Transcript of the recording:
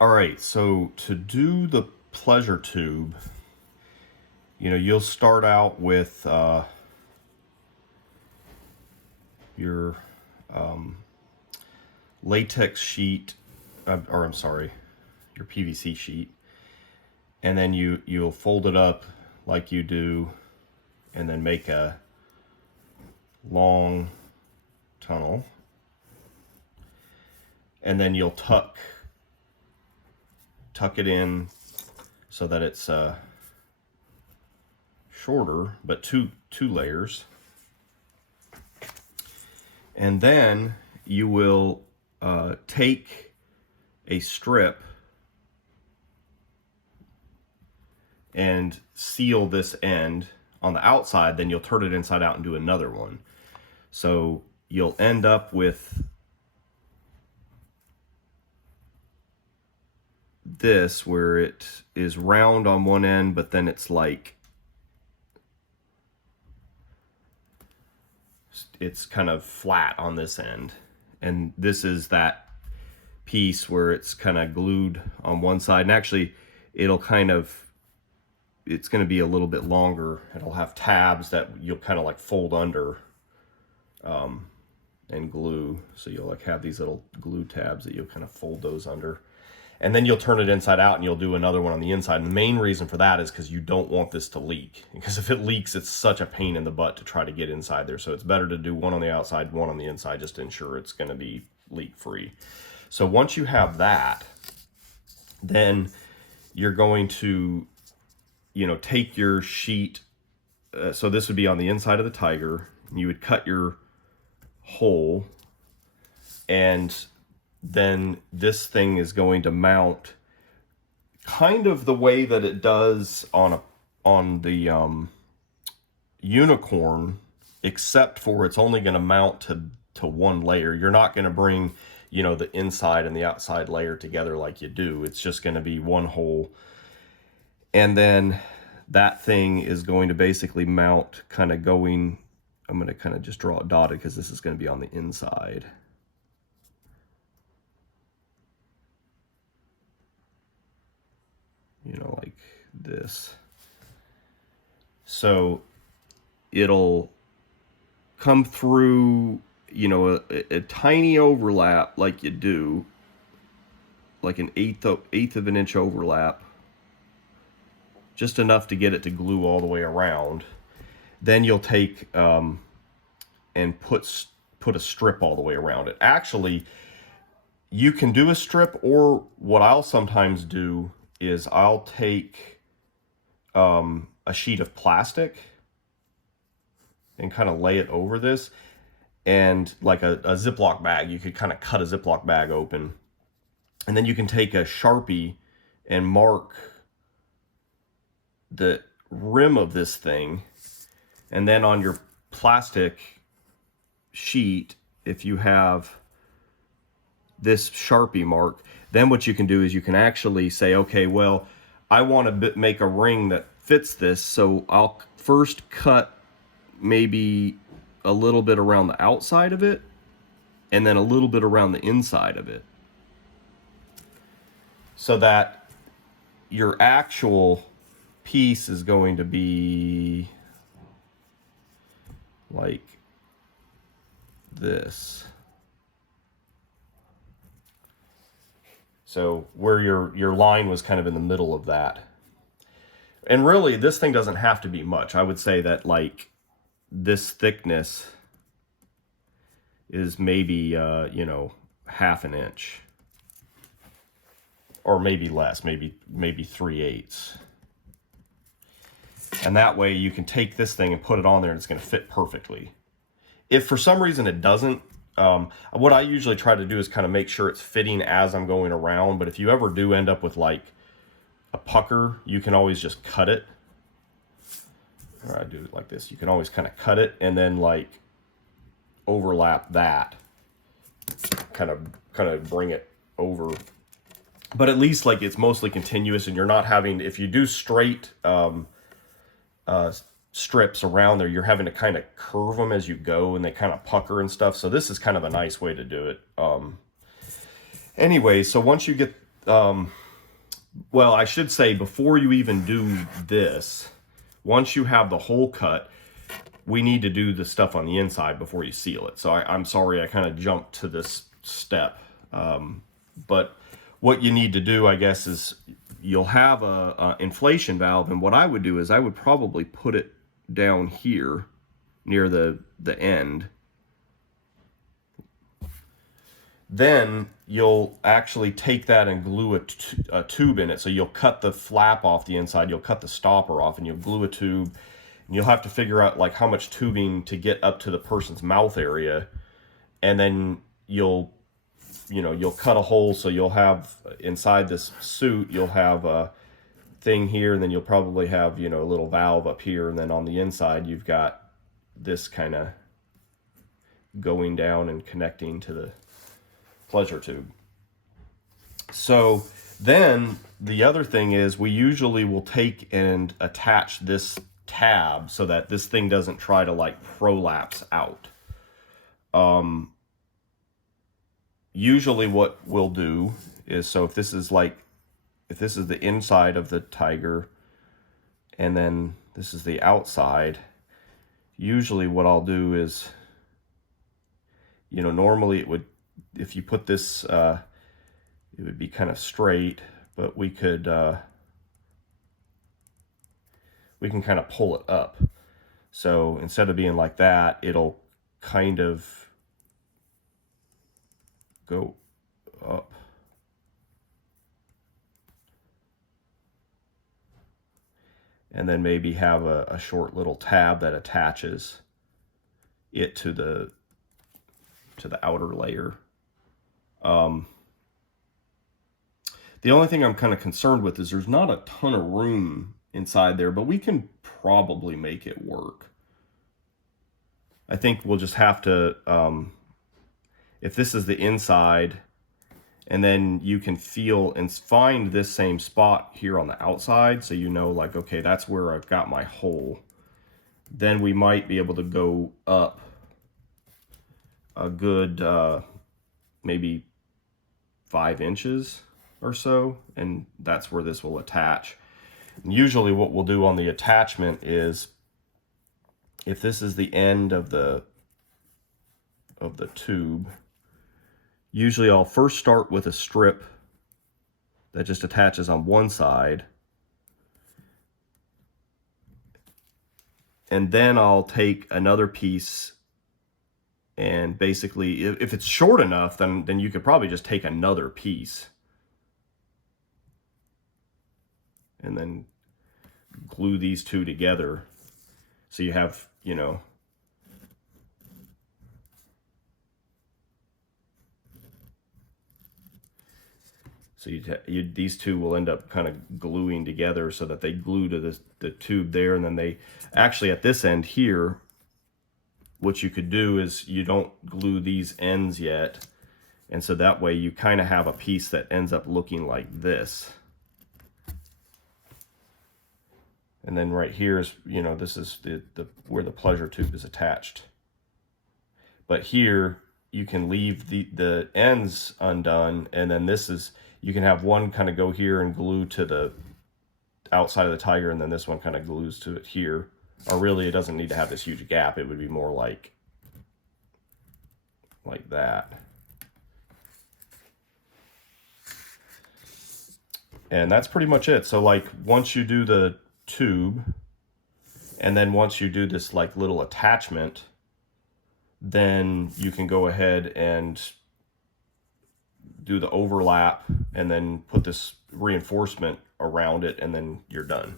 All right, so to do the pleasure tube, you'll start out with your latex sheet, or I'm sorry, your PVC sheet, and then you'll fold it up like you do, and then make a long tunnel, and then you'll tuck it in so that it's shorter, but two layers. And then you will take a strip and seal this end on the outside, then you'll turn it inside out and do another one. So you'll end up with this where it is round on one end, but then it's like it's kind of flat on this end, and this is that piece where it's kind of glued on one side, and actually it's going to be a little bit longer. It'll have tabs that you'll kind of like fold under and glue, so you'll like have these little glue tabs that you'll kind of fold those under. And then you'll turn it inside out and you'll do another one on the inside. And the main reason for that is because you don't want this to leak. Because if it leaks, it's such a pain in the butt to try to get inside there. So it's better to do one on the outside, one on the inside, just to ensure it's going to be leak free. So once you have that, then you're going to, take your sheet. So this would be on the inside of the tiger. You would cut your hole, and then this thing is going to mount kind of the way that it does on the unicorn, except for it's only going to mount to one layer. You're not going to bring, the inside and the outside layer together like you do. It's just going to be one hole. And then that thing is going to basically mount kind of going, I'm going to kind of just draw it dotted because this is going to be on the inside. Like this. So it'll come through, a tiny overlap like you do, like an eighth of an inch overlap, just enough to get it to glue all the way around. Then you'll take and put a strip all the way around it. Actually, you can do a strip, or what I'll sometimes do is I'll take a sheet of plastic and kind of lay it over this, and like a Ziploc bag, you could kind of cut a Ziploc bag open, and then you can take a Sharpie and mark the rim of this thing, and then on your plastic sheet, if you have this Sharpie mark, then what you can do is you can actually say, okay, well, I want to make a ring that fits this, so I'll first cut maybe a little bit around the outside of it, and then a little bit around the inside of it, so that your actual piece is going to be like this. So where your line was kind of in the middle of that. And really, this thing doesn't have to be much. I would say that like this thickness is maybe, half an inch. Or maybe less, maybe 3/8. And that way you can take this thing and put it on there and it's going to fit perfectly. If for some reason it doesn't, what I usually try to do is kind of make sure it's fitting as I'm going around. But if you ever do end up with like a pucker, you can always just cut it. Or I do it like this. You can always kind of cut it and then like overlap that, kind of bring it over. But at least like it's mostly continuous, and you're not having, if you do straight strips around there, you're having to kind of curve them as you go, and they kind of pucker and stuff. So this is kind of a nice way to do it. Anyway, so once you get Well, I should say before you even do this, once you have the hole cut, we need to do the stuff on the inside before you seal it. So I'm sorry I kind of jumped to this step. But what you need to do, I guess, is you'll have a inflation valve, and what I would do is I would probably put it down here near the end. Then you'll actually take that and glue a tube in it. So you'll cut the flap off the inside, you'll cut the stopper off, and you'll glue a tube. And you'll have to figure out like how much tubing to get up to the person's mouth area, and then you'll cut a hole, so you'll have inside this suit, you'll have a thing here, and then you'll probably have, a little valve up here, and then on the inside you've got this kind of going down and connecting to the pleasure tube. So then the other thing is we usually will take and attach this tab so that this thing doesn't try to like prolapse out. Usually what we'll do is, so if this is the inside of the tiger and then this is the outside, usually what I'll do is, normally it would, if you put this, it would be kind of straight, but we can kind of pull it up. So instead of being like that, it'll kind of go up. And then maybe have a short little tab that attaches it to the outer layer. The only thing I'm kind of concerned with is there's not a ton of room inside there, but we can probably make it work. I think we'll just have to, if this is the inside, and then you can feel and find this same spot here on the outside, so like, okay, that's where I've got my hole. Then we might be able to go up a good maybe 5 inches or so, and that's where this will attach. And usually what we'll do on the attachment is, if this is the end of the tube, usually I'll first start with a strip that just attaches on one side, and then I'll take another piece, and basically if it's short enough, then you could probably just take another piece and then glue these two together, so you have, so these two will end up kind of gluing together so that they glue to the tube there. And then they actually, at this end here, what you could do is you don't glue these ends yet, and so that way you kind of have a piece that ends up looking like this. And then right here is, this is where the pleasure tube is attached. But here you can leave the ends undone, and then you can have one kind of go here and glue to the outside of the tiger, and then this one kind of glues to it here. Or really, it doesn't need to have this huge gap. It would be more like that. And that's pretty much it. So like once you do the tube, and then once you do this like little attachment, then you can go ahead and do the overlap and then put this reinforcement around it, and then you're done.